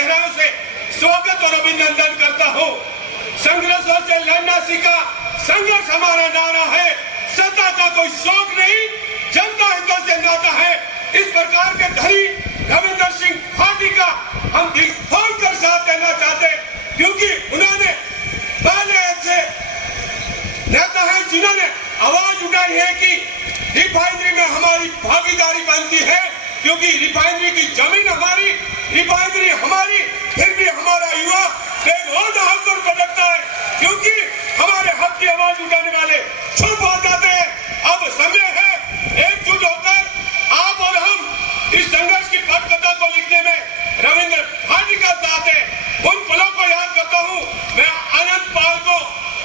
गहराइयों से स्वागत और अभिनंदन करता हूँ। संघर्षों से लड़ना सीखा, संघर्ष हमारा नारा है। सत्ता का कोई शौक नहीं, जनता हितों से नाता है। इस प्रकार के धनी रविंदर सिंह भाटी का हम दिल खोल कर साथ देना चाहते, क्योंकि उन्होंने पहले ऐसे नेता हैं जिन्होंने आवाज उठाई है कि रिफाइनरी में हमारी भागीदारी बनती है, क्योंकि रिफाइनरी की जमीन हमारी, रिफाइनरी हमारी, फिर भी हमारा युवा बेरोज हक पर भटकता है, क्योंकि हमारे हक की आवाज उठाने वाले चुप हो जाते हैं। अब समय है एकजुट होकर आप और हम इस संघर्ष की पटकथा को लिखने में रविंद्र भाटी का साथ है। उन पलों को याद करता हूँ, मैं अनंत पाल को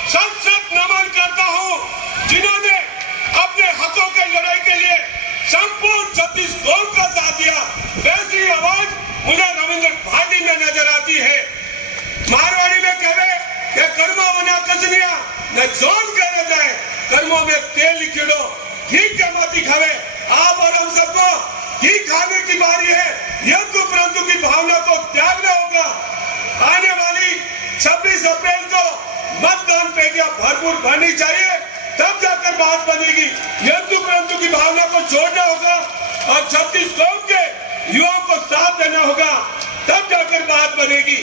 सत नमन करता हूँ, जिन्होंने अपने हकों के लड़ाई के लिए संपूर्ण छत्तीसगढ़ का साथ दिया। वैसी आवाज मुझे रविंद्र भाटी में नजर आती है। मारवाड़ी में कहे कि कर्मा बना कसनिया न जोन कहना जाए, कर्मों में तेल लिखिड़ो घी के माती खावे। आप और हम सबको घी खाने की बारी है। यज्ञ परंतु की भावना को त्यागना होगा। आने वाली 26 अप्रैल को मतदान पेटियां भरपूर भरनी चाहिए, तब जाकर बात बनेगी। यज्ञ परंतु की भावना को जोड़ना होगा और छत्तीसगढ़ के युवाओं को साथ देना होगा, तब जाकर बात बनेगी।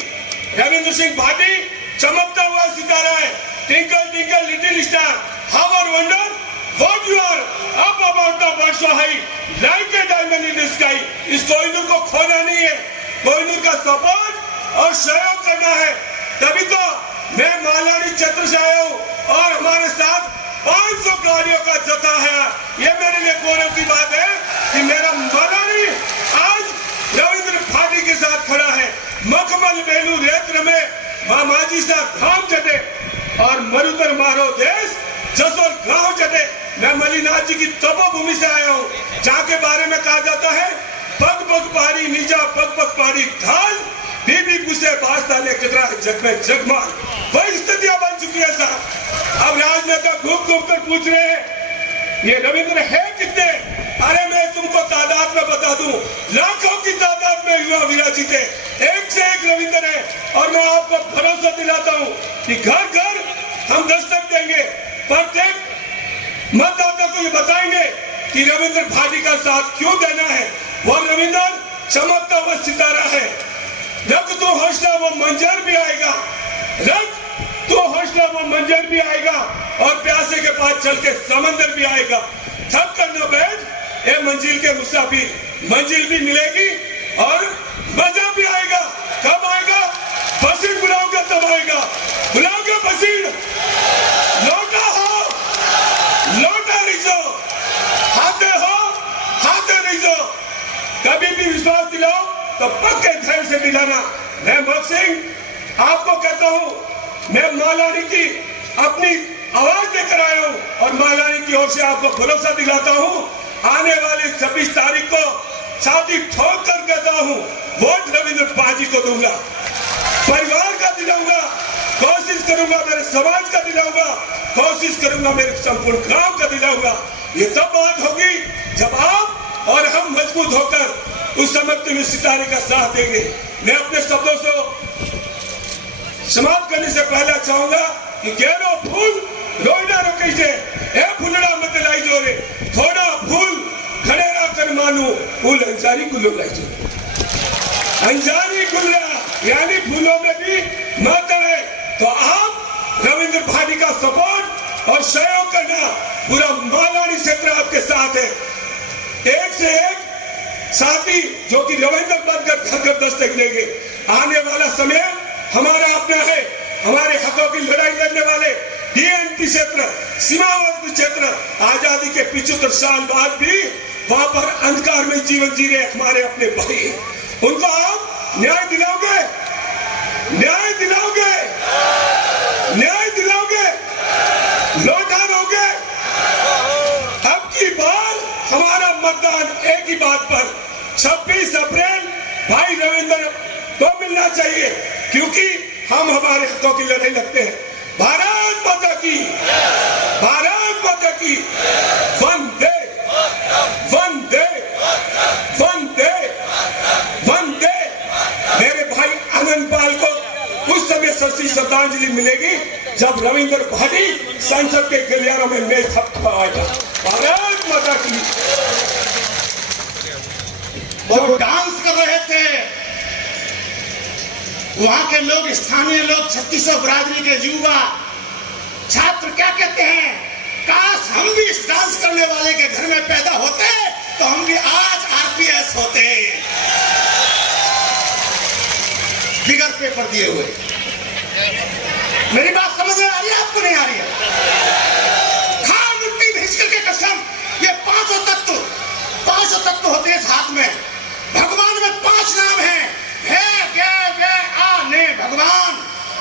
रविंद्र सिंह भाटी चमकता हुआ सितारा है। Twinkle twinkle little star, how are wonder what you are up about the bird so high like a diamond in the sky. इस कोहिनूर को खोना नहीं है, कोहिनूर का सपोर्ट और सहयोग करना है। तभी तो मैं मालानी क्षेत्र से आया हूँ और हमारे साथ 500 गाड़ियों का जत्था है। ये मेरे लिए गौरव की बात है कि मेरा मालानी आज रविंद्र भाटी के साथ खड़ा है। मखमल बेलू रेत्र में मामाजी सा धाम जटे और मरुदर मारो देश जसोर गांव जटे। मैं मलिनाथ जी की तपोभूमि से आया हूँ, जहाँ के बारे में कहा जाता है पग पग पहाड़ी नीचा पग पग पहाड़ी ढाल, बीबी गुस्से बास डाले कितना जग में जगमाल। वही स्थितियां बन चुकी है साहब। अब राजनेता घूम घूम कर पूछ रहे हैं ये रविंद्र है कितने। अरे मैं तुमको तादाद में बता दूं, लाखों की तादाद में युवा विराजित है, एक से एक रविंद्र है। और मैं आपको भरोसा दिलाता हूं कि घर घर हम दस्तक देंगे, प्रत्येक मतदाता को ये बताएंगे कि रविंद्र भाटी का साथ क्यों देना है। वो रविंद्र चमकता हुआ सितारा है। रख तो हौसला वो मंजर भी आएगा, रख तो हौसला वो मंजर भी आएगा और प्यासे के पास चल के समंदर भी आएगा। थक कर न बैठ ए मंजिल के मुसाफिर, मंजिल भी मिलेगी और मजा भी आएगा। कब आएगा? बसीर बुलाओगे तब आएगा। बुलाओगे बसीर, लौटा हो लौटा रिजो, हाथे रिजो। कभी भी विश्वास दिलाओ तो पक्के धैर्य से दिलाना। मैं भगत सिंह आपको कहता हूँ, मैं मालानी की अपनी आवाज लेकर आया हूँ और मालानी की ओर से आपको भरोसा दिलाता हूँ। आने वाली 26 तारीख को छाती ठोक कर कहता हूँ, वोट रविंद्र भाटी को दूंगा। परिवार का दिलाऊंगा, कोशिश करूंगा मेरे समाज का दिलाऊंगा, कोशिश करूंगा मेरे संपूर्ण गांव का दिलाऊंगा। ये तब बात होगी जब आप और हम मजबूत होकर उस चमकते हुए सितारे का साथ देंगे। मैं अपने शब्दों से समाप्त करने से पहले चाहूंगा कि केरो फूल रोइना रोके ए फूलड़ा मत लाई जोरे, थोड़ा फूल खड़ेरा कर मानो फूल अंजारी गुलो लाई जोरे। अंजारी गुल्ला यानी फूलों में भी माता है। तो आप रविंद्र भाटी का सपोर्ट और सहयोग करना, पूरा मालानी क्षेत्र आपके साथ है। एक से एक साथी जो कि रविंद्र बनकर घर घर दस्तक देंगे। आने वाला समय हमारा अपना है। हमारे हकों की लड़ाई लड़ने वाले डीएनपी क्षेत्र, सीमावर्ती क्षेत्र, आजादी के 75 साल बाद भी वहां पर अंधकार में जीवन जी रहे हमारे अपने भाई। उनको आप न्याय दिलाओगे, न्याय दिलाओगे, न्याय दिलाओगे, लौटा दोगे। अब की बार हमारा मतदान एक ही बात पर 26 अप्रैल भाई रविंद्र को मिलना चाहिए, क्योंकि हम हमारे हकों की लड़ाई लड़ते हैं। भारत माता की, भारत माता की। वंदे वंदे वंदे वंदे। मेरे भाई धर्मपाल को उस समय सच्ची श्रद्धांजलि मिलेगी जब रविंद्र भाटी संसद के गलियारों में मेज थपथपाएगा। भारत माता की। वो डांस कर रहे थे, वहां के लोग, स्थानीय लोग, छत्तीसगढ़ बिरादरी के युवा छात्र क्या कहते हैं, काश हम भी इस डांस करने वाले के घर में पैदा होते तो हम भी आज आरपीएस होते, बिगर पेपर दिए हुए। मेरी बात समझ में आ रही है आपको, नहीं आ रही है? खा मिट्टी भेज करके कसम, ये पांचों तत्व होते हैं इस हाथ में। भगवान में 5 नाम हैं, है गे आ ने भगवान।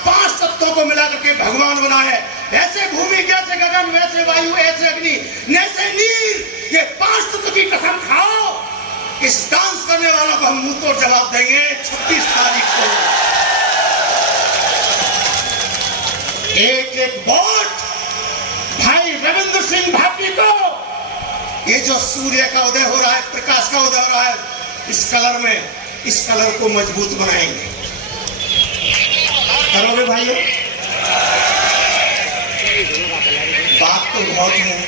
5 तत्वों को मिलाकर के भगवान बना है। ऐसे भूमि, जैसे गगन, वैसे वायु, ऐसे अग्नि, जैसे नीर। ये 5 तत्व की कसम खाओ, इस डांस करने वालों को हम मुंह तोड़ जवाब देंगे 26 तारीख को। एक वोट भाई रविंद्र सिंह भाटी को। ये जो सूर्य का उदय हो रहा है, प्रकाश का उदय हो रहा है, इस कलर में, इस कलर को मजबूत बनाएंगे। करोगे भाइयों? बात तो बहुत है।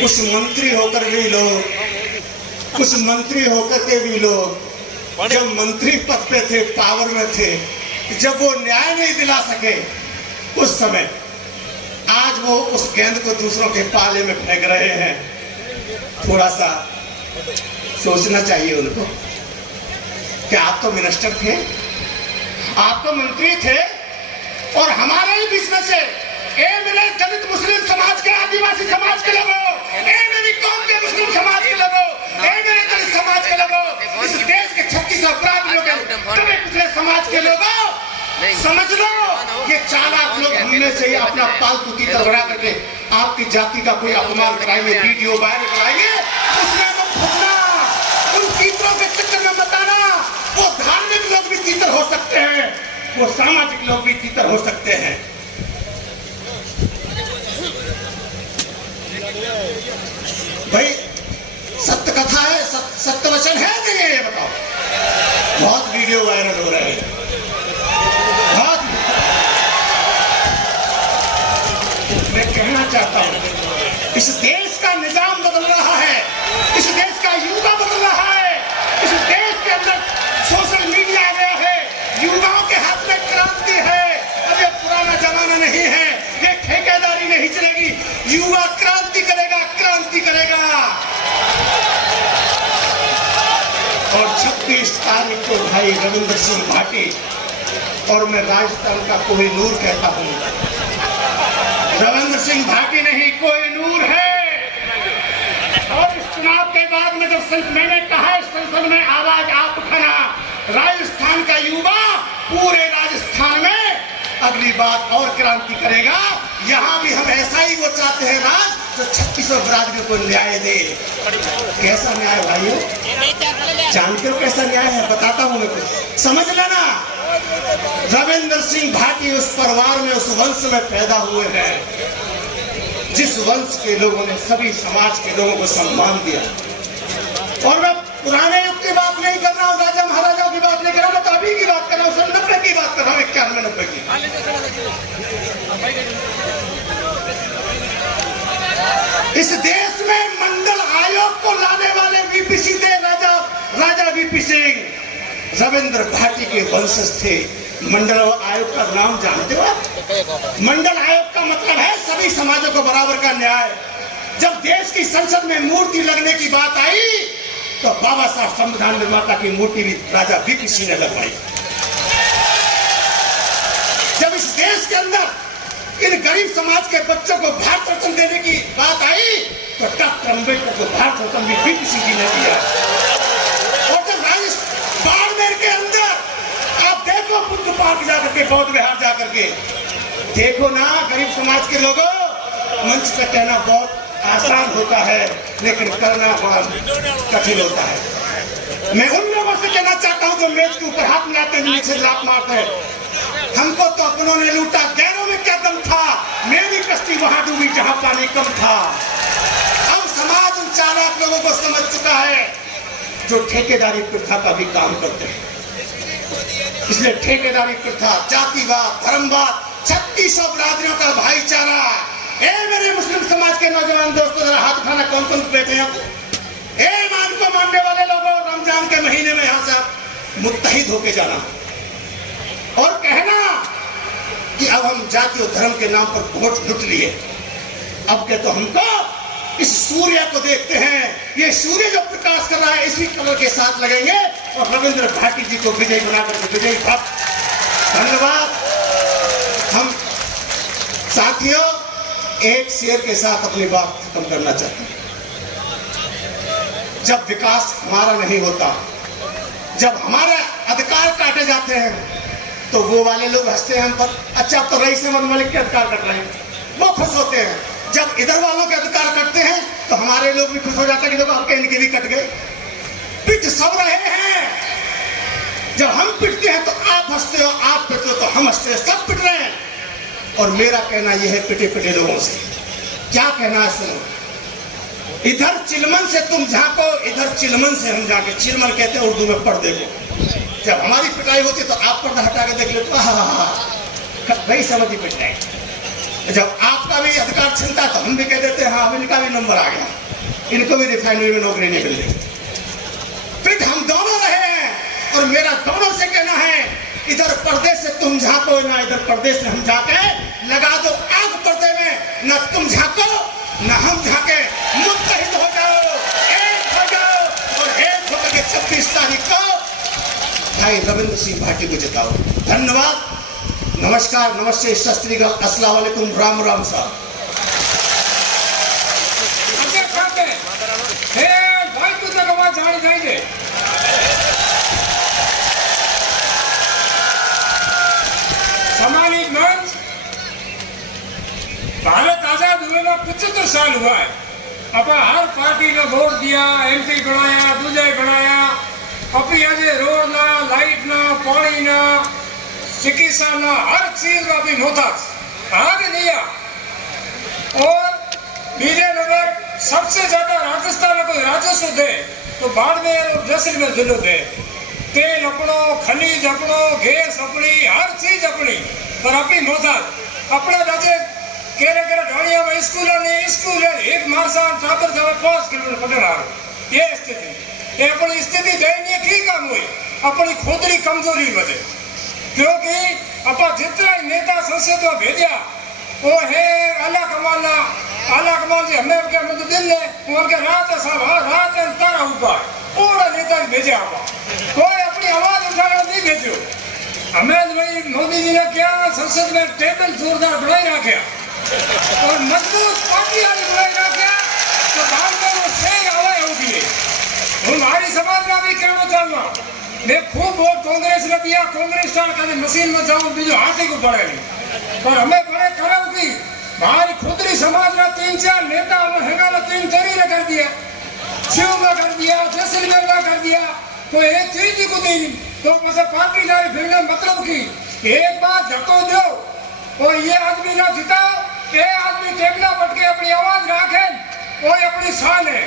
कुछ मंत्री होकर के भी लोग जब मंत्री पद पे थे, पावर में थे, जब वो न्याय नहीं दिला सके उस समय, आज वो उस गेंद को दूसरों के पाले में फेंक रहे हैं। थोड़ा सा सोचना चाहिए उनको कि आप तो मिनिस्टर थे, आप तो मंत्री थे, और हमारे ही बीच में से मेरे दलित मुस्लिम समाज के, आदिवासी समाज के लोगों, मेरी कौम के मुस्लिम समाज के लोगों, मेरे दलित समाज के लोगों, इस देश के 36 अपराधियों के, पिछले समाज के लोगों, समझ लो ये चालाक लोग हमने से ही अपना पालतू तीतर बना करके आपकी जाति का कोई अपमान कराएंगे, वीडियो वायरल कराएंगे, उसमें मत फंसना, उन तीतरों के चक्कर में मत आना। वो धार्मिक लोग भी तीतर हो सकते हैं, वो सामाजिक लोग भी तीतर हो सकते हैं। भाई सत्य कथा है, सत्य वचन है नहीं है, ये बताओ। बहुत वीडियो वायरल हो रहे हैं, बहुत। मैं कहना चाहता हूं, इस देश का निजाम बदल रहा है, इस देश का युवा बदल रहा है, इस देश के अंदर सोशल मीडिया आ गया है, युवाओं के हाथ में क्रांति है। अब ये पुराना जमाना नहीं है, ये ठेकेदारी नहीं चलेगी, युवा क्रांति करेगा, क्रांति करेगा। और 26 तारीख को भाई रविंद्र सिंह भाटी, और मैं राजस्थान का कोहिनूर कहता हूं, रविंद्र सिंह भाटी नहीं, कोहिनूर है। और इस चुनाव के बाद में जब मैंने कहा इस संसद में आवाज आप उठाना, राजस्थान का युवा पूरे राजस्थान में अगली बात और क्रांति करेगा। यहां भी हम ऐसा ही वो चाहते हैं राज, जो 36 बिरादरी को न्याय दे। कैसा न्याय भाइयों? जानते हो कैसा न्याय है? बताता हूं मैं कुछ, समझ लेना। रविंद्र सिंह भाटी उस परिवार में, उस वंश में पैदा हुए हैं जिस वंश के लोगों ने सभी समाज के लोगों को सम्मान दिया। और मैं पुराने युग की बात नहीं कर रहा हूं, राजा महाराजाओं की बात नहीं कर रहा हूं, मैं तो अभी की बात कर रहा हूं, 90 की बात कर रहा हूं, 91-90 की। इस देश में मंडल आयोग को लाने वाले वीपी सिंह थे, राजा वीपी सिंह रविंद्र भाटी के वंशज थे। मंडल आयोग का नाम जानते हो आप? मंडल आयोग का मतलब है सभी समाजों को बराबर का न्याय। जब देश की संसद में मूर्ति लगने की बात आई तो बाबा साहब संविधान निर्माता की मूर्ति भी राजा वीपी सिंह ने लगवाई। जब इस देश के अंदर इन गरीब समाज के बच्चों को भारत रत्न देने की बात आई तो डॉक्टर अम्बेडकर को भारत रत्न भी वीपी सिंह जी ने दिया। और जब बाड़मेर के अंदर आप देखो, बुद्ध पार्क जाकर के, बौद्ध विहार जाकर के देखो ना, गरीब समाज के लोगों, मंच पे कहना बहुत आसान होता है लेकिन करना बहुत कठिन होता है। मैं उन लोगों से कहना चाहता हूं जो मेज के ऊपर हाथ मिलाते हैं, नीचे लात मारते हैं। हमको तो अपनों ने लूटा, गैरों में क्या दम था, मेरी कश्ती वहां डूबी जहां पानी कम था। अब समाज उन चालाक लोगों को समझ चुका है जो ठेकेदारी प्रथा का भी काम करते हैं। इसलिए ठेकेदारी प्रथा, जातिवाद, धर्मवाद, 3600 बिरादरियों का भाईचारा। ए मेरे मुस्लिम समाज के नौजवान दोस्तों, जरा हाथ उठाना, कौन कौन बैठे हैं आप? ईमान को मानने वाले लोगों, रमजान के महीने में यहां से आप मुत्तहिद होके जाना और कहना कि अब हम जाति और धर्म के नाम पर वोट लुट लिए। अब के तो हमको इस सूर्य को देखते हैं, ये सूर्य जो प्रकाश कर रहा है इसी कलर के साथ लगेंगे और रविंद्र भाटी जी को विजयी बनाकर विजयी भक्त। धन्यवाद। हम साथियों एक शेर के साथ अपनी बात खत्म करना चाहते हैं। जब विकास हमारा नहीं होता, जब हमारे अधिकार काटे जाते हैं, तो वो वाले लोग हंसते हैं हम पर, अच्छा अब तो रईस अहमद मलिक के अधिकार कट रहे हैं, वो खुश होते हैं। जब इधर वालों के अधिकार कटते हैं तो हमारे लोग भी खुश हो जाते हैं कि देखो आपके इनके भी कट गए। पिट सब रहे हैं। जब हम पिटते हैं तो आप हंसते हो, आप पिटते हो तो हम हंसते हैं, सब पिट रहे हैं। और मेरा कहना यह है पिटे पिटे लोगों से क्या कहना है सुनो। इधर चिलमन से तुम झांको, इधर चिलमन से हम झांके। चिलमन कहते हैं उर्दू में पढ़ देखो। जब हमारी पिटाई होती तो आप पर्दा हटा के देख लेते, वही समझ ही पिट रहे। जब आपका भी अधिकार छिनता तो हम भी कह देते हैं हाँ इनका भी नंबर आ गया, इनको भी रिफाइनरी में नौकरी नहीं मिल रही। फिर हम दोनों रहे हैं और मेरा दोनों से कहना है, इधर पर्दे से तुम झांको ना इधर पर्दे से हम झांके। लगा दो आग पर्दे में, ना तुम झांको ना हम झांके। मुत्तहिद हो जाओ, एक हो जाओ और एक होकर के 26 तारीख को भाई रविंद्र सिंह भाटी को जिताओ। धन्यवाद, नमस्कार, नमस्ते, शस्त्रीगल, अस्सलाम वालेकुम, राम राम साहब। भाई तू तक आवाज जानी चाहिए। सम्मानित मंच, भारत आजाद हुए में 75 साल हुआ है। अब हर पार्टी ने वोट दिया, MP बनाया, दूजे बनाया, अपनी आज रोड ना, लाइट ना, पानी ना, चिकित्सा ना, हर चीज का भी मोहताज आगे दिया। और बीजे नंबर सबसे ज्यादा राजस्थान में कोई राजस्व दे तो बाड़मेर और जैसलमेर जिलों दे। तेल अपनो, खनिज अपनो, गैस अपनी, हर चीज अपनी, पर अपनी मोहताज। अपना राज्य केरे केरे ढाणिया में स्कूल नहीं, स्कूल है एक मारसा टाबर जावे 5 किलोमीटर पकड़ आ रहा। ये स्थिति, ये अपनी स्थिति दयनीय की काम हुई अपनी खुदरी कमजोरी वजह। क्योंकि अपा जितना नेता संसद में भेजा वो है आला कमाल जी हमें क्या मतलब दिल है उनके रात साहब रात तारा ऊपर पूरा नेता भेजे। आप कोई अपनी आवाज उठाने नहीं भेजो। हमें भाई मोदी जी ने क्या संसद में टेबल जोरदार बनाई रखा और मजबूत पार्टी वाली बनाई रखा तो बाद में वो शेर आवाज होगी। हमारी समाज में भी कहना चाहूंगा, मैं खूब वोट कांग्रेस ने दिया, कांग्रेस का मशीन में जाऊं बीजो हाथी को पड़े नहीं। पर हमें बड़े करो कि हमारी खुदरी समाज का 3-4 नेता हंगामा 3-4 ने कर दिया, शिव में कर दिया, जैसलमेर में कर दिया, कोई एक चीज को नहीं। तो बस पार्टी जारी फिर मतलब की एक बात धक्को दो और ये आदमी ना जिताओ, ये आदमी टेबला पटके अपनी आवाज रखे, कोई अपनी शान है।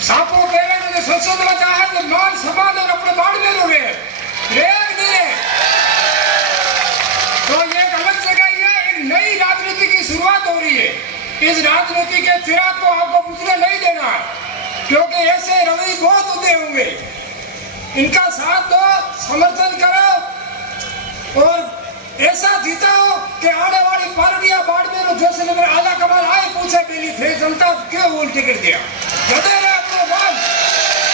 सापों पहले ने संसद में चाहे तो मान सम्मान और अपने बाढ़ में रोगे रेग दे। तो ये एक अलग जगह है, एक नई राजनीति की शुरुआत हो रही है। इस राजनीति के चिराग को आपको बुझने नहीं देना है, क्योंकि ऐसे रवैये बहुत होते होंगे। इनका साथ दो, समर्थन करो और ऐसा जीताओ कि आने वाली पार्टियां बाड़मेर और जैसलमेर आला कमाल आए पूछे पहली थे जनता क्यों वोट टिकट दिया।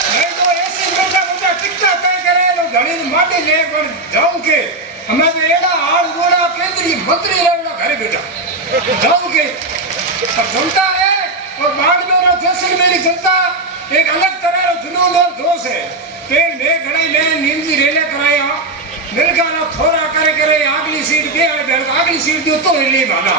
नहीं तो ऐसी मोटा टिकटा तय करे लोग घड़ी माटी लेकर जाऊं के हमें तो एड़ा हाल गोड़ा केंद्रीय मंत्री रहना घर बेटा जाऊं के। अब जनता है और बाड़मेर और जैसलमेर जनता एक अलग तरह का जुनून और जोश है। पेड़ में घड़ी में नींदी रेले कराया मिलकर ना थोड़ा करे अगली सीट दे अगली सीट दो तो रेली वाला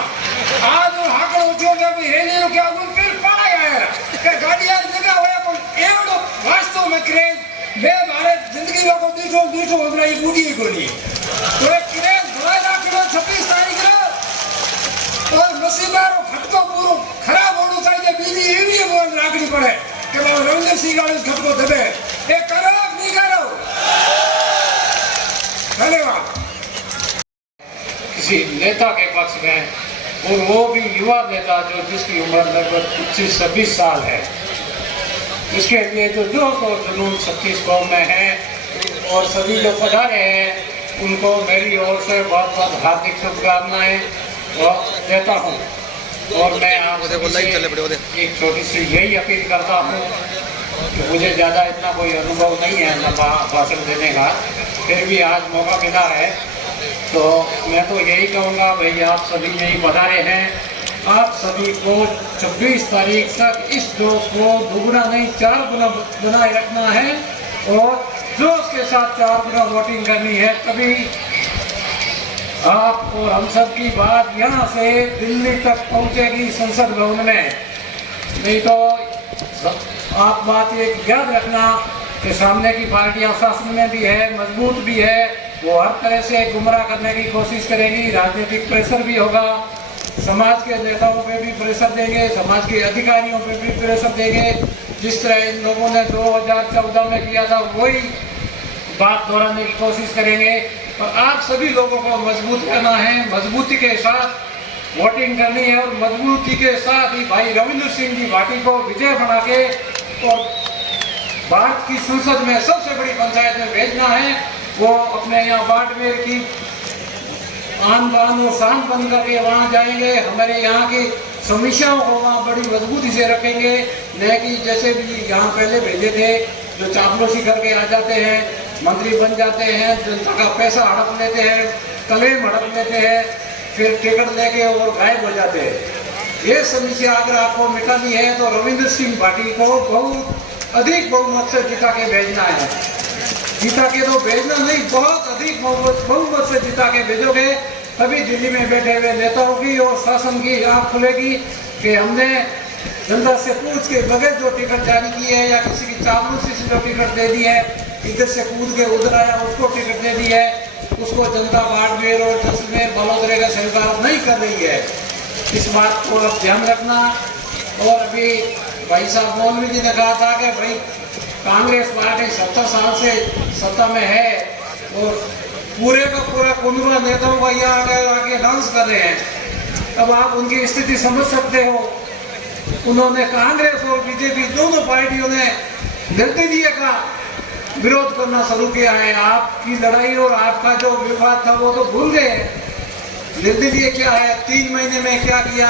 आज वो हाकड़ उठो भी रेली रो क्या उन फिर पाया यार के गाड़ियां जगह होया पण एवडो वास्तव में क्रेज बे मारे जिंदगी को दीठो हमरा ई बूढ़ी कोनी तो एक क्रेज भरा राखनो 26 तारीख रो और मुसीबत फटको पूरो खराब होनो चाहिए बीजी एवी बोल राखनी पड़े के रविंद्र सिंह गाड़ी खटको दबे ए करो नहीं करो धन्यवाद। किसी नेता के पक्ष में, और वो भी युवा नेता जो जिसकी उम्र लगभग 25-26 साल है, इसके लिए जो जोश और जुनून 36 कौम में है और सभी लोग पधारे हैं, उनको मेरी ओर से बहुत बहुत हार्दिक शुभकामनाएं देता हूँ। और मैं आपसे एक छोटी सी यही अपील करता हूँ कि मुझे ज़्यादा इतना कोई अनुभव नहीं है ना भाषण देने का, फिर भी आज मौका मिला है तो मैं तो यही कहूँगा, भाई आप सभी यही पधारे हैं, आप सभी को 26 तारीख तक इस जोश को दुगुना नहीं 4 गुना बनाए रखना है और जोश के साथ 4 गुना वोटिंग करनी है। तभी आप और हम सब की बात यहाँ से दिल्ली तक पहुँचेगी संसद भवन में। नहीं तो आप बात एक याद रखना कि सामने की पार्टियां शासन में भी है, मजबूत भी है, वो हर तरह से गुमराह करने की कोशिश करेगी, राजनीतिक प्रेशर भी होगा, समाज के नेताओं पे भी प्रेशर देंगे, समाज के अधिकारियों पे भी प्रेशर देंगे। जिस तरह इन लोगों ने 2014 में किया था वही बात दोहराने की कोशिश करेंगे। और आप सभी लोगों को मजबूत करना है, मजबूती के साथ वोटिंग करनी है और मजबूती के साथ ही भाई रविंद्र सिंह जी भाटी को विजय बना के और भारत की संसद में सबसे बड़ी पंचायत में भेजना है। वो अपने यहाँ बाड़मेर की आन बान और शान बन करके वहाँ जाएंगे, हमारे यहाँ की समस्याओं को वहाँ बड़ी मजबूती से रखेंगे। न कि जैसे भी यहाँ पहले भेजे थे जो चापलूसी करके आ जाते हैं, मंत्री बन जाते हैं, जनता का पैसा हड़प लेते हैं, क्लेम हड़प लेते हैं, फिर टिकट लेके और गायब हो जाते हैं। ये समस्या अगर आपको मिटानी है तो रविंद्र सिंह भाटी को बहुत अधिक बहुमत से जिता के भेजना है। जिता के तो भेजना नहीं, बहुत अधिक बहुमत से जिता के भेजोगे तभी दिल्ली में बैठे हुए नेताओं की और शासन की आँख खुलेगी कि हमने जनता से पूछ के बगैर जो टिकट जारी की है या किसी की चापलूसी से जो टिकट दे दी है, इधर से कूद के उधर आया उसको टिकट दे दी है, उसको जनता बाड़मेर और जैसलमेर बलौदरे का स्वीकार नहीं कर रही है। इस बात को आप ध्यान रखना। और अभी भाई साहब मौलवी जी ने कहा था कि भाई कांग्रेस पार्टी 70 साल से सत्ता में है और पूरे का पूरा कुंभला नेताओं का यहाँ आके डांस कर रहे हैं। अब आप उनकी स्थिति समझ सकते हो। उन्होंने कांग्रेस और बीजेपी दोनों पार्टियों ने निर्दलीय का विरोध करना शुरू किया है। आपकी लड़ाई और आपका जो विवाद था वो तो भूल गए। निर्दलीय क्या है, 3 महीने में क्या किया?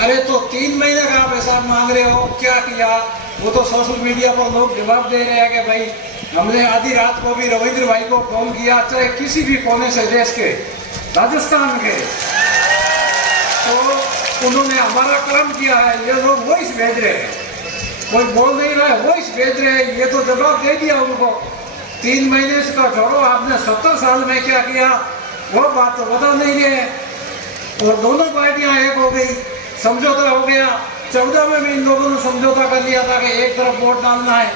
अरे तो 3 महीने का आप हिसाब मांग रहे हो, क्या किया? वो तो सोशल मीडिया पर लोग जवाब दे रहे हैं कि भाई हमने आधी रात को भी रविंद्र भाई को फोन किया, चाहे किसी भी कोने से देश के, राजस्थान के, तो उन्होंने हमारा काम किया है। ये लोग वॉइस भेज रहे हैं, कोई बोल नहीं रहा है, वॉइस भेज रहे हैं। ये तो जवाब दे दिया उनको। 3 महीने से का छोड़ो, आपने 70 साल में क्या किया वो बात तो बता नहीं रहे। और दोनों पार्टियां एक हो गई, समझौता हो गया। 14 में भी इन लोगों ने समझौता कर लिया था कि एक तरफ वोट डालना है।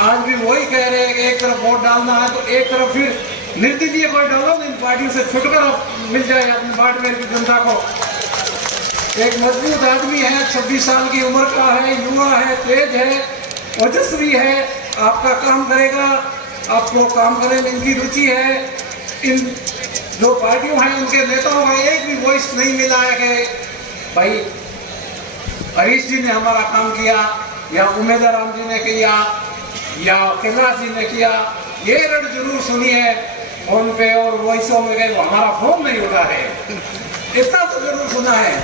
आज भी वही कह रहे हैं कि एक तरफ वोट डालना है, तो एक तरफ फिर निर्दलीय कोई डालो, इन पार्टियों से छुटकारा मिल जाए अपनी बाड़मेर की जनता को। एक मजबूत आदमी है, 26 साल की उम्र का है, युवा है, तेज है, ओजस्वी है, आपका काम करेगा, आपको काम करने में इनकी रुचि है। इन जो पार्टियों हैं उनके नेताओं का एक भी वॉइस नहीं मिला है कि भाई हरीश जी ने हमारा काम किया या उमेदवार राम जी ने किया या कैलाश जी ने किया। ये रट जरूर सुनी है फोन पे और वॉइसों में, वो हमारा फोन नहीं उठा रहे, इतना तो जरूर सुना है।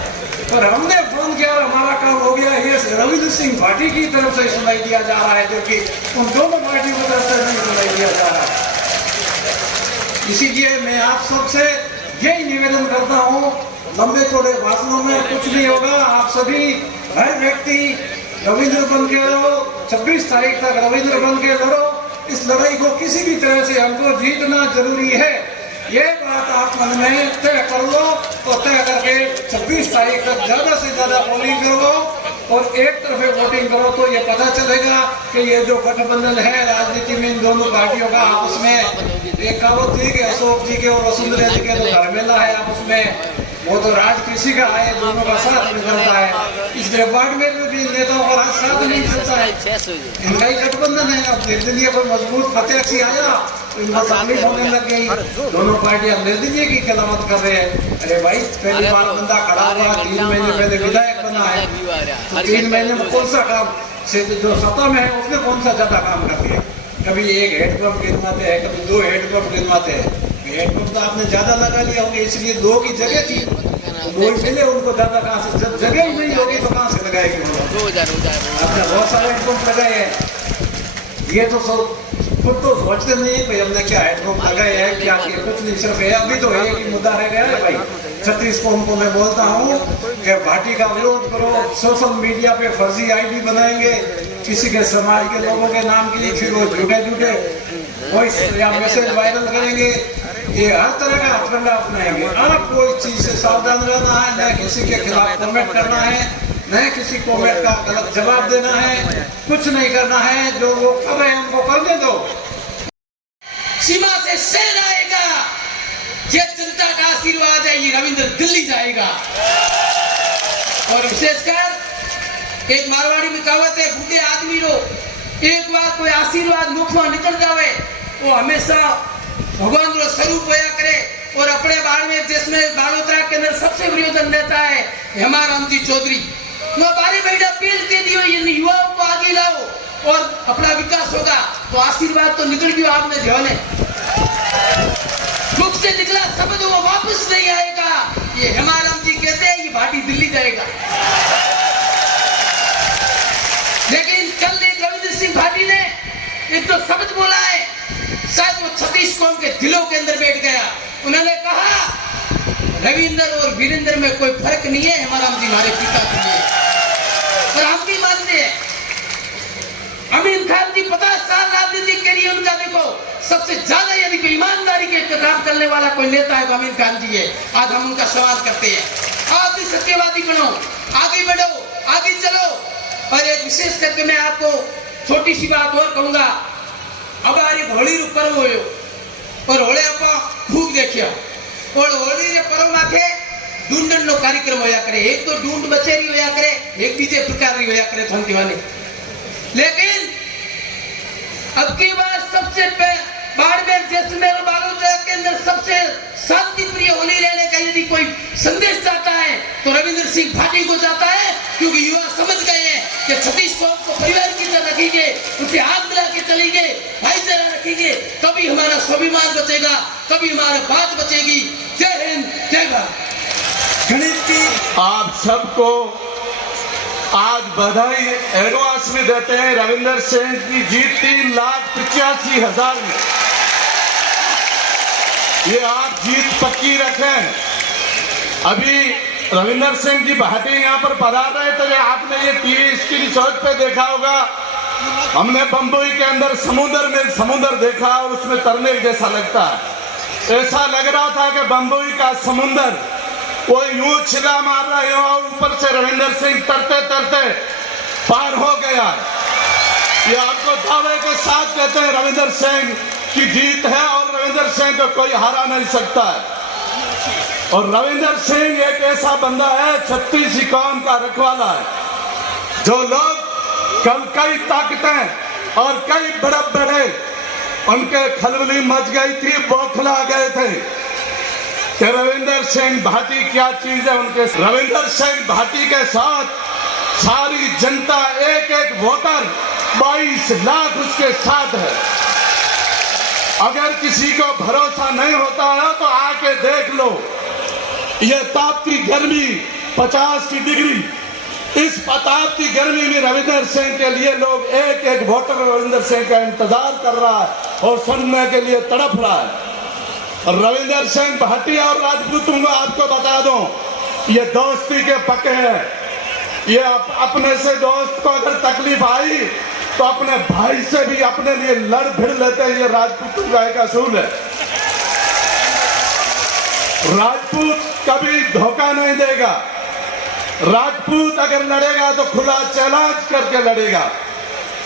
पर हमने फोन किया और हमारा काम हो गया, ये रविंद्र सिंह भाटी की तरफ से सुनाई दिया जा रहा है, जो कि उन दोनों पार्टियों की तरफ से नहीं सुनाई दिया जा रहा है। इसीलिए मैं आप सबसे यही निवेदन करता हूँ, लंबे चौड़े भाषणों में कुछ नहीं होगा। आप सभी हर व्यक्ति रविंद्र बन के लड़ो, 26 तारीख तक रविंद्र बन के लड़ो। इस लड़ाई को किसी भी तरह से हमको जीतना जरूरी है। ये बात आप मन में तय कर लो और तय करके 26 तारीख तक ज़्यादा से ज़्यादा पोलिंग करो और एक तरफे वोटिंग करो, तो ये पता चलेगा कि ये जो गठबंधन है राजनीति में इन दोनों पार्टियों का आपस में, एक कहावत थी कि अशोक जी के और वसुंधरा जी के तो धर्मेला है आपस में, वो तो राज कृषि का है, दोनों का साथ में चलता है। इस डिपार्टमेंट में भी नेताओं का साथ नहीं चलता है। इनका ही गठबंधन है। अब धीरे धीरे कोई मजबूत प्रत्याशी आया तो इनको तकलीफ होने लग गई। दोनों पार्टियां निर्दलीय की कलामत कर रहे हैं। अरे भाई, पहली बार बंदा खड़ा हुआ, 3 महीने पहले विधायक बना है, तो 3 महीने में कौन सा काम से जो सत्ता में है उसने कौन सा ज्यादा काम कर दिया? कभी 1 हेडपंप गिनवाते हैं, कभी 2 हेडपंप गिनवाते हैं। हेडपंप तो आपने ज्यादा लगा लिया होगा, इसलिए 2 की जगह थी तो 2 ही मिले उनको, ज्यादा कहाँ से? जब जगह ही नहीं होगी तो कहाँ से लगाएगी उन्होंने? आपने बहुत सारे हेडपंप लगाए हैं। ये तो सब खुद तो सोचते नहीं है भाई हमने क्या हेडपंप लगाए हैं, क्या किया, कुछ नहीं। सिर्फ है अभी तो एक ही मुद्दा रह गया है भाई। 36 को उनको मैं बोलता हूँ कि भाटी का विरोध करो, सोशल मीडिया पे फर्जी आईडी बनाएंगे किसी के समाज के लोगों के नाम के लिए, फिर वो झूठे वॉइस या मैसेज वायरल करेंगे। ये हर तरह का हथकंडा अपनाएंगे। आप कोई चीज से सावधान रहना है, न किसी के खिलाफ कमेंट करना है, न किसी कमेंट का गलत जवाब देना है, कुछ नहीं करना है। जो वो कर रहे हैं उनको करने दो। सीमा से शहर आएगा, ये जनता का आशीर्वाद है, ये रविंद्र दिल्ली जाएगा। और विशेषकर एक मारवाड़ी में कहावत है, बूढ़े आदमी रो एक बार कोई आशीर्वाद मुख में निकल जावे वो हमेशा भगवान रो स्वरूप होया करे। और अपने बाड़मेर जिसमें बालोतरा के अंदर सबसे प्रयोजन रहता है हेमाराम जी चौधरी, वो बारी बेटा अपील के दियो इन युवाओं को आगे लाओ और अपना विकास होगा। तो आशीर्वाद तो निकल गया आपने ध्यान है, मुख से निकला शब्द वो वापस नहीं आएगा। ये हेमाराम जी कहते हैं ये भाटी दिल्ली जाएगा। लेकिन कल एक रविंद्र सिंह भाटी ने एक तो शब्द बोला है, शायद वो 36 कौम के दिलों के अंदर बैठ गया। उन्होंने कहा रविंद्र और वीरेंद्र में कोई फर्क नहीं है, हेमाराम जी हमारे पिता के लिए। और हम भी मानते हैं अमीर खान जी 50 साल राजनीति के लिए, उनका देखो सबसे ज्यादा यदि कोई ईमानदारी के काम करने वाला कोई नेता है तो अमीर खान जी है। आज हम उनका सवाल करते हैं, आप भी सत्यवादी बनो, आगे बढ़ो, आगे चलो। और एक विशेष करके मैं आपको छोटी सी बात और कहूंगा। अब आ होली रू पर्व हो और होले आप खूब देखिया और होली रे पर्व माथे ढूंढन नो कार्यक्रम होया करे। एक तो ढूंढ बचेरी होया करे, एक बीजे प्रकार री होया करे थम दीवानी। लेकिन अब की बार सबसे बाड़मेर जैसलमेर बालोतरा के अंदर सबसे शांति प्रिय होली रहने का यदि कोई संदेश चाहता है तो रविंद्र सिंह भाटी को जाता है, क्योंकि युवा समझ गए हैं कि 36 कौम को परिवार की तरह रखेंगे, उसे हाथ मिला के चलेंगे, भाईचारा रखेंगे, तभी हमारा स्वाभिमान बचेगा, तभी हमारा बात बचेगी। जय हिंद, जय भारत। गणित की आप सबको आज बधाई एडवांस में देते हैं। रविंदर सिंह की जीत 3,85,000 में। ये आप जीत पक्की रखें। अभी रविंदर सिंह जी भाटी यहाँ पर पधार रहे थे, आपने ये टीवी स्क्रीन शॉट पे देखा होगा। हमने बम्बई के अंदर समुद्र देखा और उसमें तरने जैसा लगता है। ऐसा लग रहा था कि बम्बई का समुद्र कोई यूं छिला मार रहा है और ऊपर से रविंदर सिंह तरते तरते पार हो गया। ये आपको दावे के साथ कहते हैं रविंदर सिंह की जीत है और रविंदर सिंह को कोई हरा नहीं सकता है। और रविंदर सिंह एक ऐसा बंदा है, 36 कौम का रखवाला है। जो लोग कल कई ताकतें और कई बड़े उनके खलबली मच गई थी, बौखला गए थे कि रविंदर सिंह भाटी क्या चीज है। उनके रविंदर सिंह भाटी के साथ सारी जनता, एक एक वोटर 22 लाख उसके साथ है। अगर किसी को भरोसा नहीं होता है तो आके देख लो, ये तापती गर्मी 50 की डिग्री, इस तापती गर्मी में रविंदर सिंह के लिए लोग एक एक वोटर रविंदर सिंह का इंतजार कर रहा है और सुनने के लिए तड़प रहा है। रविंदर सिंह भाटी और राजपूतों को आपको बता दूं, ये दोस्ती के पक्के हैं। ये अपने से दोस्त को अगर तकलीफ आई तो अपने भाई से भी अपने लिए लड़ भिड़ लेते हैं। ये राजपूतों का एक असूल है। राजपूत कभी धोखा नहीं देगा। राजपूत अगर लड़ेगा तो खुला चैलेंज करके लड़ेगा,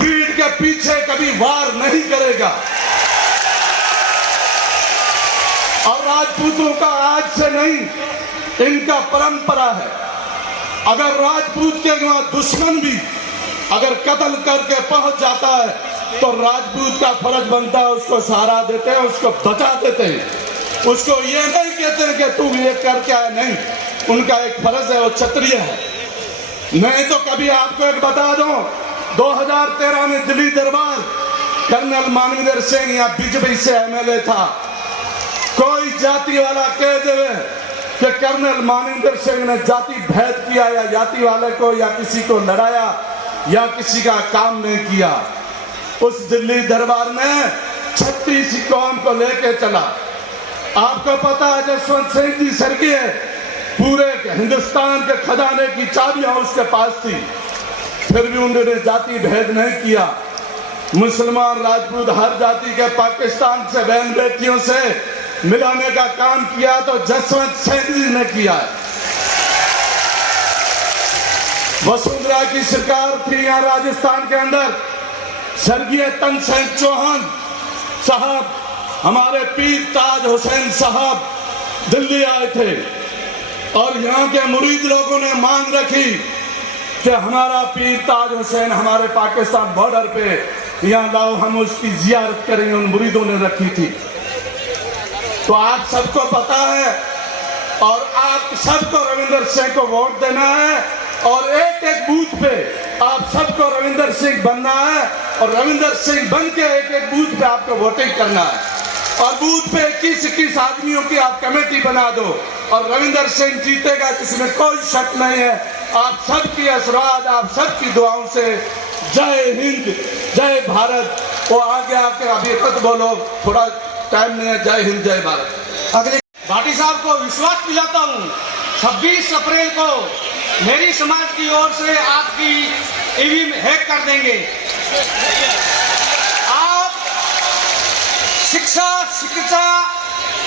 पीठ के पीछे कभी वार नहीं करेगा। और राजपूतों का आज से नहीं, इनका परंपरा है। अगर राजपूत के वहां दुश्मन भी अगर कत्ल करके पहुंच जाता है तो राजपूत का फर्ज बनता है उसको सहारा देते हैं, उसको बचा देते हैं। उसको ये नहीं कहते कि तू ये कर क्या है, नहीं, उनका एक फर्ज है, वो क्षत्रिय है। नहीं तो कभी आपको एक बता दूं, 2013 में दिल्ली दरबार कर्नल मानवेंद्र सिंह यहाँ बीजेपी से एमएलए था। कोई जाति वाला कह देवे कि कर्नल मानवेंद्र सिंह ने जाति भेद किया या जाति वाले को या किसी को लड़ाया या किसी का काम नहीं किया। उस दिल्ली दरबार में 36 कौम को लेके चला। आपको पता है जसवंत सिंह जी स्वर्गीय, पूरे हिंदुस्तान के खजाने की चाबियां उसके पास थी, फिर भी उन्होंने जाति भेद नहीं किया। मुसलमान राजपूत हर जाति के पाकिस्तान से बहन बेटियों से मिलाने का काम किया तो जसवंत सिंह जी ने किया है। वसुंधरा की सरकार थी यहाँ राजस्थान के अंदर, स्वर्गीय तनसेन चौहान साहब, हमारे पीर ताज हुसैन साहब दिल्ली आए थे और यहाँ के मुरीद लोगों ने मांग रखी कि हमारा पीर ताज हुसैन हमारे पाकिस्तान बॉर्डर पे यहाँ लाओ, हम उसकी जियारत करेंगे। उन मुरीदों ने रखी थी। तो आप सबको पता है और आप सबको रविंदर सिंह को वोट देना है और एक एक बूथ पे आप सबको रविंदर सिंह बनना है और रविंदर सिंह बन के एक एक बूथ पे आपको वोटिंग करना है और बूथ पे 21 आदमियों की आप कमेटी बना दो और रविंदर सिंह जीतेगा, जिसमें कोई शक नहीं है। आप सबकी आशीर्वाद, आप सबकी दुआओं से जय हिंद, जय भारत। वो आगे आके अभी तक बोलो, थोड़ा टाइम नहीं है। जय हिंद, जय भारत। अगले भाटी साहब को विश्वास दिलाता हूँ 26 अप्रैल को मेरी समाज की ओर से आपकी ईवीएम हैक कर देंगे। आप शिक्षा,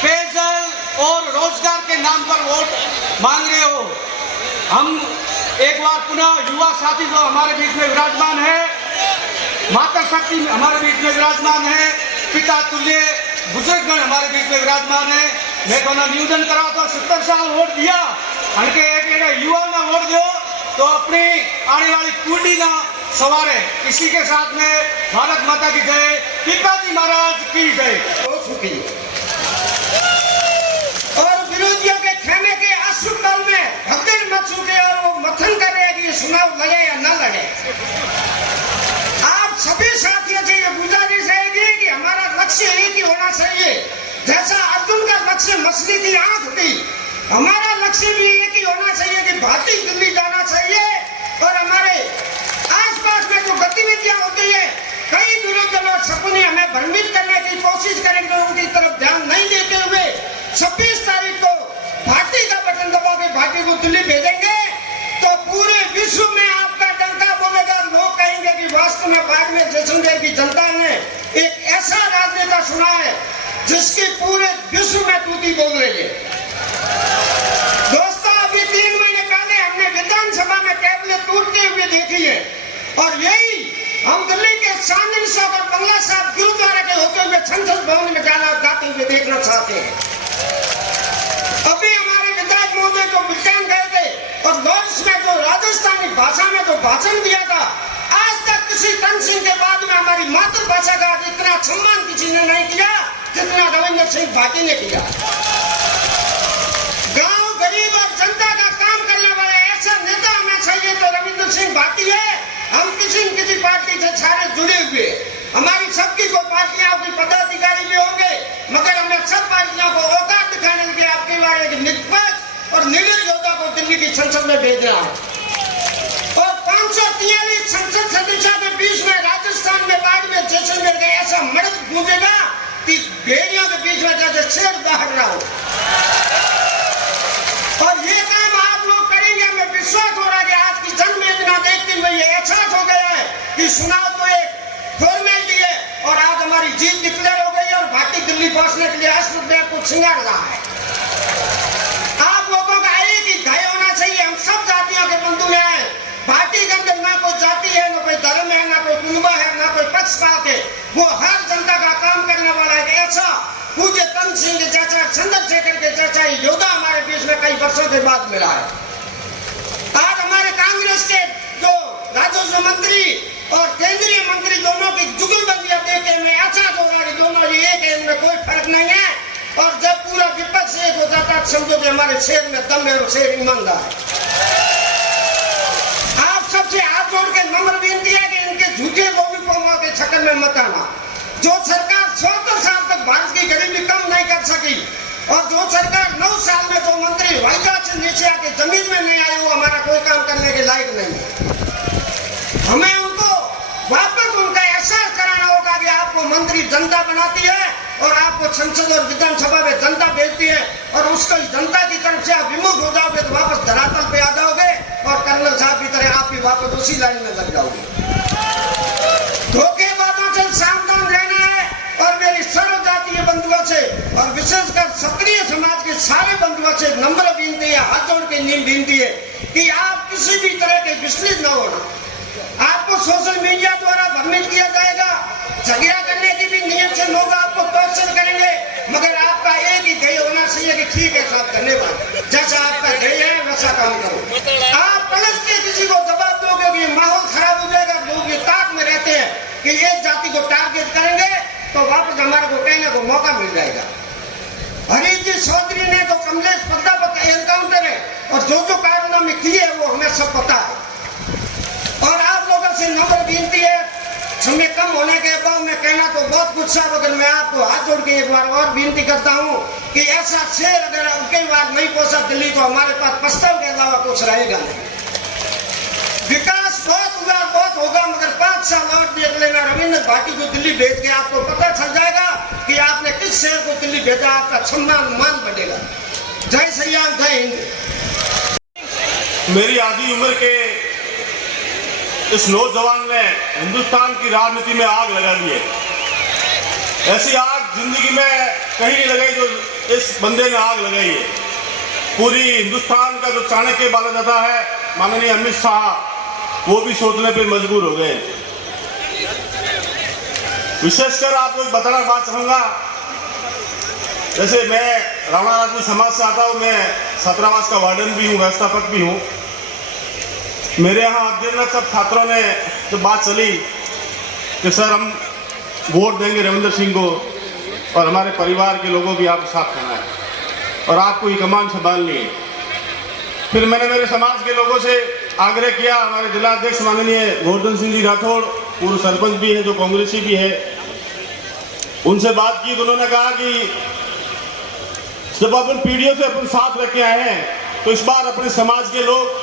पेयजल और रोजगार के नाम पर वोट मांग रहे हो। हम एक बार पुनः युवा साथी जो हमारे बीच में विराजमान है, माता शक्ति हमारे बीच में विराजमान है, पिता तुल्य बुजुर्गगण हमारे बीच में विराजमान है। मैं को निवेदन करा तो 70 साल वोट दिया अनके एक युवा ना वोट दो तो अपनी आने वाली पीढ़ी ना सवारे। इसी के साथ में भारत माता की जय, पिताजी महाराज की जय। हो चुकी और विरोधियों के खेमे के अशुभल में भगदड़ मच चुके और वो मथन कर रहे हैं कि चुनाव लड़े या न लड़े। आप सभी साथियों से ये गुजारिश रहेगी कि हमारा लक्ष्य एक ही होना चाहिए। जैसा अर्जुन का लक्ष्य मछली की आंख थी, हमारा लक्ष्य भी एक ही होना चाहिए कि भाटी दिल्ली जाना चाहिए और हमारे आसपास में जो गतिविधियां होती है, कई विरोधी लोग सपने हमें भ्रमित करने की कोशिश करेंगे, उनकी तरफ ध्यान नहीं देते हुए 26 तारीख को भाटी का बटन दबा के भाटी को दिल्ली भेजेंगे तो पूरे विश्व में आपका डंका बोलेगा। लोग कहेंगे कि वास्तव में बाड़मेर जैसलमेर की जनता ने एक ऐसा राजनेता सुना है जिसकी पूरे विश्व में तूती बोल रही है। दोस्तों, अभी 3 महीने पहले हमने विधानसभा में कैबिनेट टूटते हुए देखी है और यही हम दिल्ली के चांदनी चौक और बंगला साहब गुरुद्वारा के होते हुए संसद भवन में जाते हुए देखना चाहते हैं। अभी हमारे विधायक महोदय को ब्रिटेन गए थे और लॉर्ड्स में जो राजस्थानी भाषा में जो भाषण दिया था, आज तक किसी तन सिंह के बाद में हमारी मातृभाषा का इतना सम्मान किसी ने नहीं किया जितना रविंदर सिंह भाटी ने किया। गांव गरीब और जनता का काम करने वाला ऐसा नेता हमें चाहिए तो रविंदर सिंह भाटी है। हम किसी न किसी पार्टी से सारे जुड़े हुए, हमारी सबकी कोई पार्टियां कोई पदाधिकारी भी होंगे, मगर हमें सब पार्टियों को औकात दिखाने के लिए आपके बारे में निष्पक्ष और निर्दलीय योद्धा को दिल्ली की संसद में भेजना है। और 543 संसद सदस्यों के बीच में राजस्थान में बाड़मेर जैसलमेर का ऐसा मर्द गूंजेगा कि भेड़ियों के बीच में जैसे शेर दहाड़ रहा हो। और ये काम आप लोग करेंगे, हमें विश्वास हो रहा है कि आज की जनवेदना देखते हुए ये एहसास हो गया है कि चुनाव तो एक फॉर्मेलिटी है और आज हमारी जीत डिक्लेयर हो गई है और भाटी दिल्ली पहुंचने के लिए अश्वत्थ को सिंगार रहा है। आप लोगों का एक ही ध्येय होना चाहिए, हम सब जातियों के बंधु हैं। भाटी के अंदर ना कोई जाति है, ना कोई धर्म है, ना कोई कुनबा है, ना कोई पक्षपात है। वो हर जनता का काम करने वाला है। ऐसा पूज्य तन सिंह जैसा पद मिला है। आज हमारे कांग्रेस के जो राजस्व मंत्री और केंद्रीय मंत्री दोनों की जुगलबंदियां देखे में अच्छा हो रहा है, दोनों एक है, इनमें कोई फर्क नहीं है। और जब पूरा विपक्ष एक हो जाता है समझो कि हमारे शेर में दम है और शेर ईमानदार है। आप सबसे हाथ जोड़ के नम्र विनती है कि इनके झूठे लोगों के चक्कर में मत आना। जो सरकार 74 साल तक भारत की गरीबी कम नहीं कर सकी और जो सरकार 9 साल में जो मंत्री वाइजहाज से नीचे आके जमीन में नहीं आए, वो हमारा कोई काम करने के लायक नहीं है। हमें उनको वापस उनका एहसास कराना होगा कि आपको मंत्री जनता बनाती है और आपको संसद और विधानसभा में जनता भेजती है और उसको जनता की तरफ से आप विमुख हो जाओगे तो वापस धरातल पे आ जाओगे और कर्नल साहब की तरह आप भी वापस उसी लाइन में लग जाओगे। धोखेबाजों से सावधान रहना है और मेरी सर्व जातीय बंधुओं से और विशेषकर क्षत्रिय समाज के सारे बंधुओं से नम्र विनती है, हाथ जोड़ के विनती है कि आप किसी भी तरह के विचलित न होना। आपको सोशल मीडिया द्वारा भ्रमित किया जाएगा, झगड़ा करने की भी नियत से लोग आपको टॉर्चर करेंगे, मगर आपका एक ही ध्येय होना चाहिए कि ठीक है साहब धन्यवाद, जैसा आपका ध्येय है वैसा काम करो। आप पलट के किसी को जवाब दोगे कि माहौल खराब हो जाएगा, लोग ये ताक में रहते हैं कि एक जाति को टारगेट करेंगे तो वापस हमारे को कहने को मौका मिल जाएगा। हरीश जी चौधरी ने जो कमलेश प्रजापत एनकाउंटर है और जो कारनामे किए हैं वो हमें सब पता है। और आप लोगों से नम्र विनती है, समय कम होने के बाद मैं कहना तो बहुत कुछ है, मगर मैं आपको हाथ जोड़ के एक बार और विनती करता हूँ कि ऐसा शेर अगर कई बार नहीं पहुंचा दिल्ली तो हमारे पास पछताव के अलावा कुछ रहेगा नहीं। विकास बहुत हुआ बहुत होगा, मगर 5 साल और देख लेना, रविंद्र भाटी को दिल्ली भेज के आपको पता चल जाएगा कि आपने किस शेर को दिल्ली भेजा, आपका सम्मान मान बढ़ेगा। जय श्री राम, जय हिंद। मेरी आधी उम्र के इस नौजवान ने हिंदुस्तान की राजनीति में आग लगा दी है। ऐसी आग जिंदगी में कहीं नहीं लगाई जो इस बंदे ने आग लगाई है। पूरी हिंदुस्तान का जो चाणक्य माना जाता है माननीय अमित शाह, वो भी सोचने पे मजबूर हो गए। विशेषकर आपको बताना बात चाहूंगा, जैसे मैं रावणा राजपूत समाज से आता हूँ, मैं छात्रावास का वार्डन भी हूँ, व्यवस्थापक भी हूँ। मेरे यहाँ अध्ययनरत सब छात्रों ने जब बात चली कि सर हम वोट देंगे रविंद्र सिंह को और हमारे परिवार के लोगों भी आपके साथ रहना है और आपको ये कमान संभालनी है, फिर मैंने मेरे समाज के लोगों से आग्रह किया। हमारे जिला अध्यक्ष माननीय गोवर्धन सिंह जी राठौड़, पूर्व सरपंच भी है जो कांग्रेसी भी है, उनसे बात की तो उन्होंने कहा कि जब अपन पीढ़ियों से अपन साथ रख के आए हैं तो इस बार अपने समाज के लोग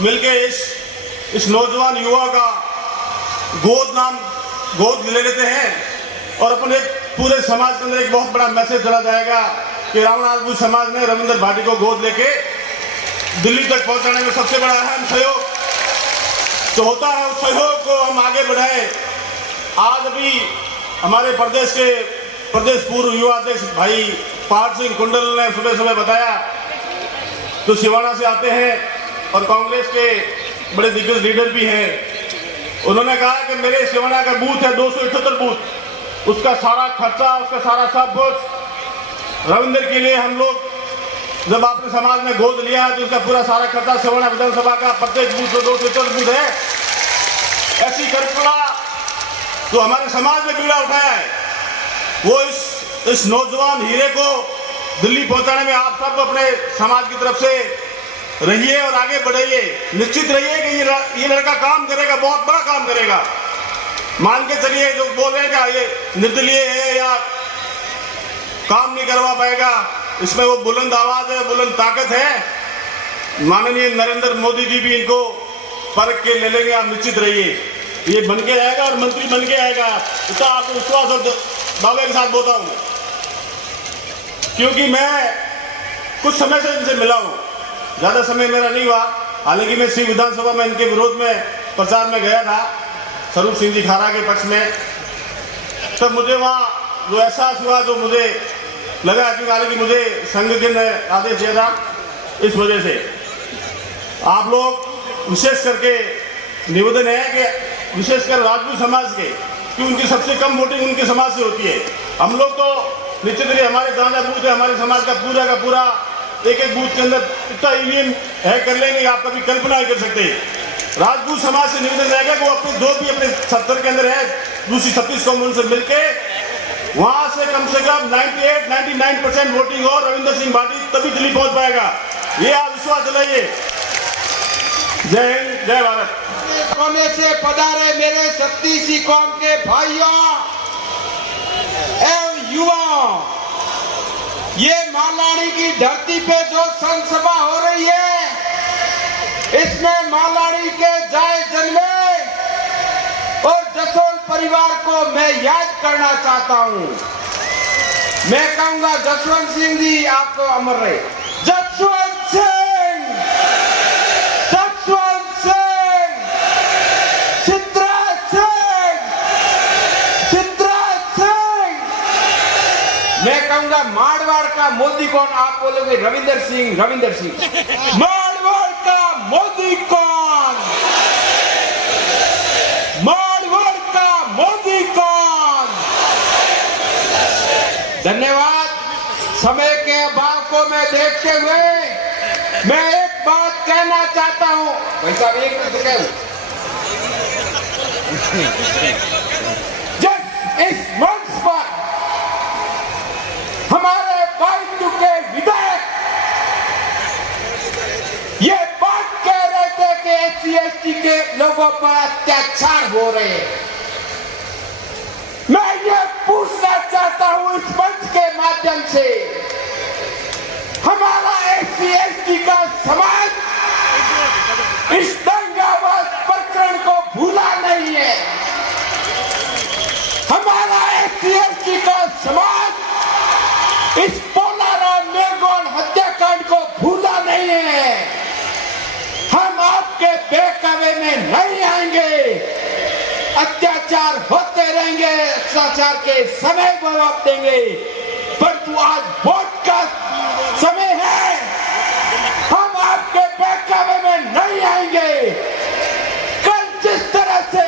मिलके इस नौजवान युवा का गोद ले लेते हैं और अपने पूरे समाज के अंदर एक बहुत बड़ा मैसेज चला जाएगा कि रावण राजपूत समाज ने रविंद्र भाटी को गोद लेके दिल्ली तक पहुंचाने में सबसे बड़ा अहम सहयोग जो होता है, उस सहयोग को हम आगे बढ़ाएं। आज अभी हमारे प्रदेश पूर्व युवा अध्यक्ष भाई पार्थ सिंह कुंडल ने सुबह बताया, जो सिवाना से आते हैं और कांग्रेस के बड़े दिग्गज लीडर भी हैं, उन्होंने कहा कि मेरे सिवाना का बूथ है 278 बूथ, उसका सारा खर्चा, उसका सारा सब कुछ रविंद्र के लिए हम लोग जब आपने समाज में गोद लिया है तो उसका पूरा सारा खर्चा सिवाना विधानसभा का प्रत्येक बूथ 278 बूथ है। ऐसी कल्पना जो हमारे समाज में बीड़ा उठाया है, वो इस नौजवान हीरे को दिल्ली पहुंचाने में आप सब अपने समाज की तरफ से रहिए और आगे बढ़ाइए। निश्चित रहिए कि ये लड़का काम करेगा, बहुत बड़ा काम करेगा। मान के चलिए जो बोल रहे हैं कि ये निर्दलीय है या काम नहीं करवा पाएगा, इसमें वो बुलंद आवाज है, बुलंद ताकत है। माननीय नरेंद्र मोदी जी भी इनको परख के ले लेंगे, आप निश्चित रहिए। ये बन के आएगा और मंत्री बन के आएगा, इतना आपको विश्वास और दावे के साथ बोलता हूं, क्योंकि मैं कुछ समय से इनसे मिला हूं, ज्यादा समय मेरा नहीं हुआ। हालांकि मैं शिव विधानसभा में इनके विरोध में प्रचार में गया था, स्वरूप सिंह जी खारा के पक्ष में, तब मुझे वहाँ जो एहसास हुआ, जो मुझे लगा कि हालांकि मुझे संघ के आदेश दिया था, इस वजह से आप लोग विशेष करके निवेदन है कि विशेषकर राजपूत समाज के, कि उनकी सबसे कम वोटिंग उनके समाज से होती है। हम लोग तो निश्चित ही हमारे जहाँ बूथ है, हमारे समाज का पूरा एक एक बूथ के अंदर इतना ईवीएम हैक कर लेंगे, आप कभी कल्पना नहीं कर सकते। राजपूत समाज से निवेदन रहेगा कि वो अपने जो भी अपने 70 के अंदर है दूसरी 36 कौमों से मिलके वहां से कम 98-99% वोटिंग और रविंदर सिंह भाटी तभी दिल्ली पहुंच पाएगा। ये आप विश्वास दिलाइए। जय हिंद, जय भारत। कोने से पधारे मेरे 36 कौम के भाइयों एवं युवाओं, ये मालानी की धरती पे जो संत सभा हो रही है, इसमें मालानी के जाए जन्मे और जसवंत परिवार को मैं याद करना चाहता हूं। मैं कहूंगा जसवंत सिंह जी आपको अमर रहे। जसवंत सिंह, जसवंत सिंह, चित्रा सिंह, चित्रा सिंह। मैं कहूंगा मारवाड़ का मोदी कौन? आप बोलोगे रविंदर सिंह, रविंदर सिंह। मारवाड़ का मोदी कौन? मारवाड़ का मोदी कौन? धन्यवाद। समय के अभाव को मैं देखते हुए मैं एक बात कहना चाहता हूं। भाई साहब एक मिनट कहूं। जिस इस मंच पर हमारे भाई के विधायक ये बात कह रहे थे कि SC/ST के लोगों पर अत्याचार हो रहे हैं, मैं ये पूछना चाहता हूं इस मंच के माध्यम से, हमारा SC/ST का समाज इस दंगाबाज प्रकरण को भूला नहीं है। हमारा SC/ST का समाज इस पोलाराम मेघवाल हत्याकांड को भूला नहीं है। हम आपके बहकावे में नहीं आएंगे। अत्याचार होते रहेंगे, अत्याचार के समय जवाब देंगे, परंतु आज वोट का समय है। हम आपके बहकावे में नहीं आएंगे। कल जिस तरह से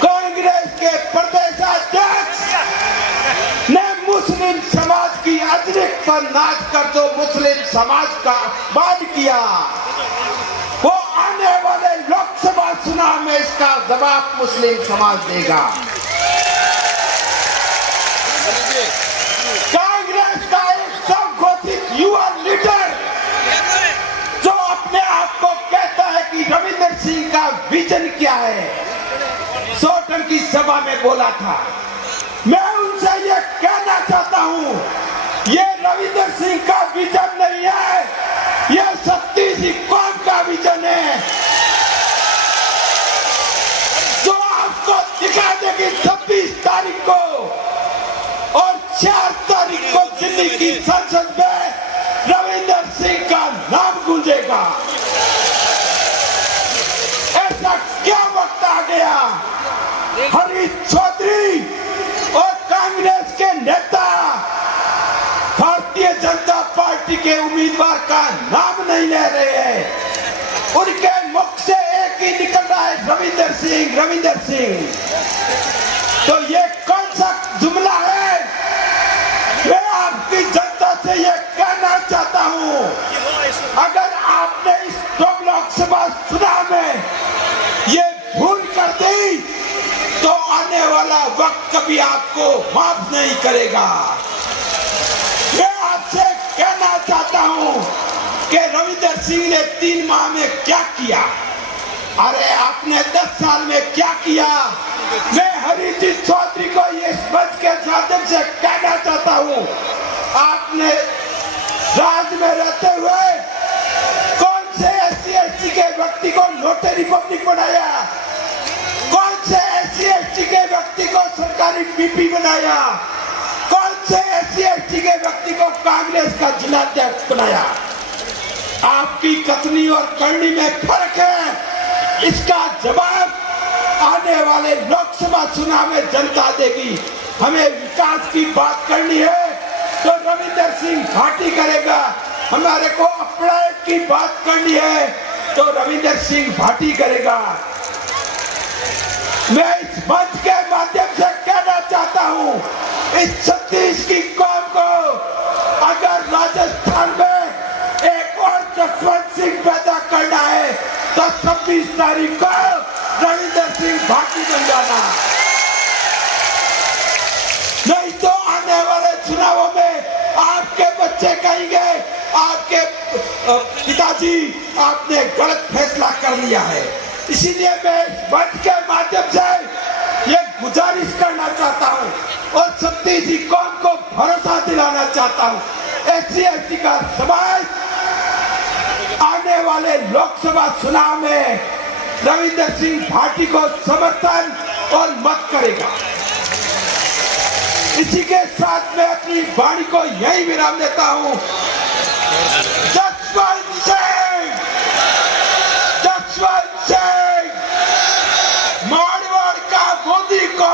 कांग्रेस के प्रदेशाध्यक्ष ने मुस्लिम समाज की अजरिक पर नाच कर जो मुस्लिम समाज का अपमान किया, वो आने वाले लोकसभा चुनाव में इसका जवाब मुस्लिम समाज देगा। कांग्रेस का एक स्वघोषित युवा लीडर जो अपने आप को कहता है कि रविंदर सिंह का विजन क्या है, सोटन की सभा में बोला था। मैं उनसे ये कहना चाहता हूं, ये रविंदर सिंह का विजन नहीं है, ये 36 कौम का विजन है, जो आपको दिखा देगी 26 तारीख को और 4 तारीख को दिल्ली की संसद में रविंदर सिंह का नाम गूंजेगा। ऐसा क्या वक्त आ गया, हरीश चौधरी और कांग्रेस के नेता भारतीय जनता पार्टी के उम्मीदवार का नाम नहीं ले रहे हैं। उनके मुख से एक ही निकल रहा है, रविंदर सिंह, रविंदर सिंह। तो ये कौन सा जुमला है? मैं आपकी जनता से ये कहना चाहता हूं, अगर आपने इस लोकसभा चुनाव में ये भूल कर दी तो आने वाला वक्त कभी आपको माफ नहीं करेगा। मैं आपसे कहना चाहता हूं कि रविंदर सिंह ने 3 माह में क्या किया, अरे आपने 10 साल में क्या किया? मैं हरीश चौधरी को इस मंच के माध्यम से कहना चाहता हूं, आपने राज में रहते हुए कौन से SC/ST के व्यक्ति को नोटरी रिपब्लिक बनाया? कौन से SC/ST के व्यक्ति को सरकारी PP बनाया? कौन से SC/ST के व्यक्ति को कांग्रेस का जिलाध्यक्ष बनाया? आपकी कथनी और करनी में फर्क है। इसका जवाब आने वाले लोकसभा चुनाव में जनता देगी। हमें विकास की बात करनी है तो रविंदर सिंह भाटी करेगा, हमारे को अपराध की बात करनी है तो रविंदर सिंह भाटी करेगा। मैं इस मंच के माध्यम से कहना चाहता हूं, इस 36 की कौम को अगर राजस्थान 26 तारीख को रविंदर सिंह भाटी बन जाना, नहीं तो आने वाले चुनावों में आपके बच्चे कहेंगे आपके पिताजी आपने गलत फैसला कर लिया है। इसीलिए मैं इस मंच के माध्यम से ये गुजारिश करना चाहता हूँ और छत्तीसगढ़ी कौम को भरोसा दिलाना चाहता हूँ, SC/ST का समाज आने वाले लोकसभा चुनाव में रविंदर सिंह भाटी को समर्थन और मत करेगा। इसी के साथ मैं अपनी वाणी को यही विराम देता हूँ। जसवंत सिंह, जसवंत सिंह, मारवाड़ का मोदी को